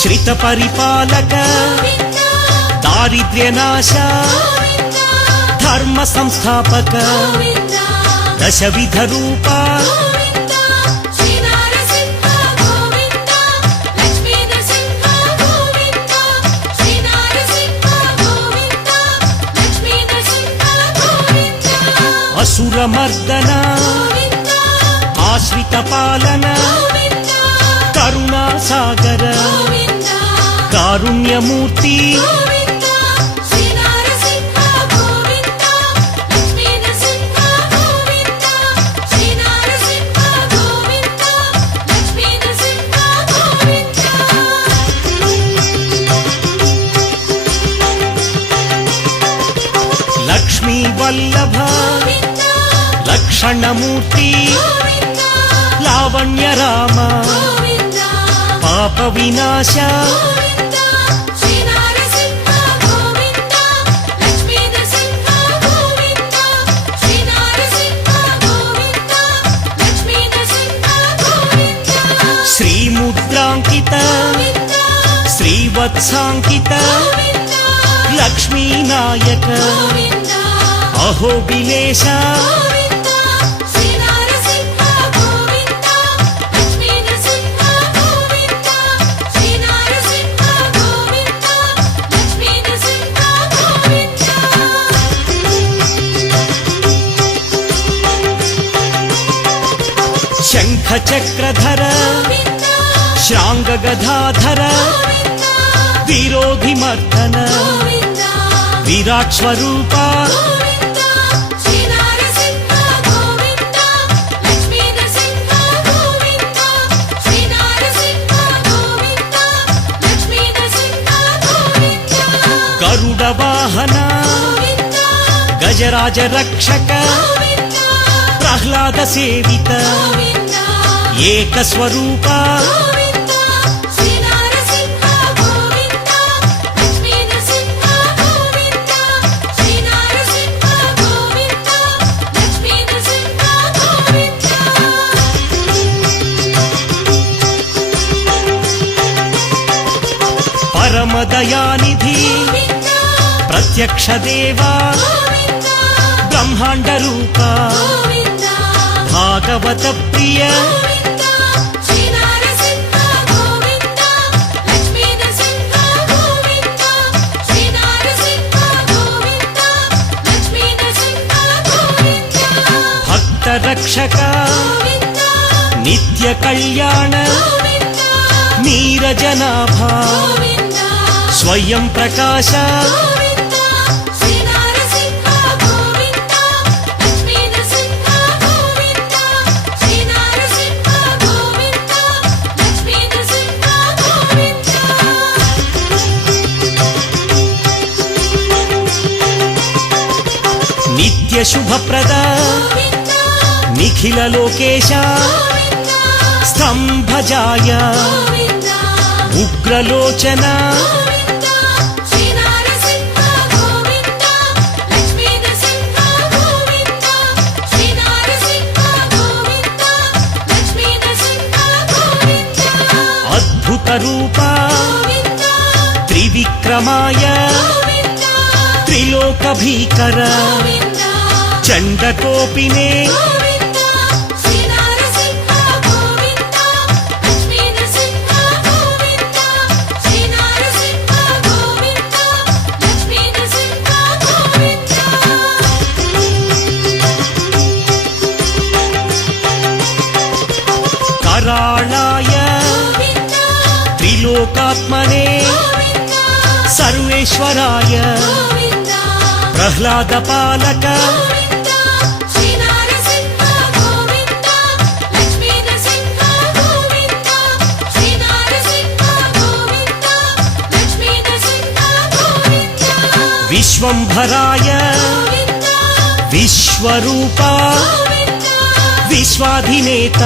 శ్రిత పరిపాలక దారిద్ర్యనాశ ధర్మ సంస్థాపక దశవిధ రూప అసురమర్దన ఆశ్రిత పాలన కరుణా సాగర కారుణ్యమూర్తి లక్ష్మీ వల్లభ లక్షణమూర్తి లావణ్య రామ పాప వినాశ శ్రీముద్రాంకిత శ్రీవత్సాంకిత లక్ష్మీనాయక అహోబిలేశ శంఖ చక్రధర శ్రాంగ గదాధర విరోధి మర్దన విరాట్ స్వరూప గరుడ వాహన గజరాజ రక్షక ప్రహ్లాద సేవిత ఏక స్వరూప పరమదయానిధి ప్రత్యక్ష దేవా బ్రహ్మాండ రూప భాగవత ప్రియ భక్త రక్షక నిత్య కళ్యాణ నీరజనాభ స్వయం ప్రకాశ నిత్య శుభప్రద నిఖిల లోకేశ స్తంభజాయ ఉగ్రలోచన అద్భుత రూప త్రివిక్రమాయ త్రిలోక భీకర చండకోపినే కరాళాయ త్రిలోకాత్మనే సర్వేశ్వరాయ ప్రహ్లాద పాలక విశ్వంభరాయ విశ్వరూప విశ్వాధినేత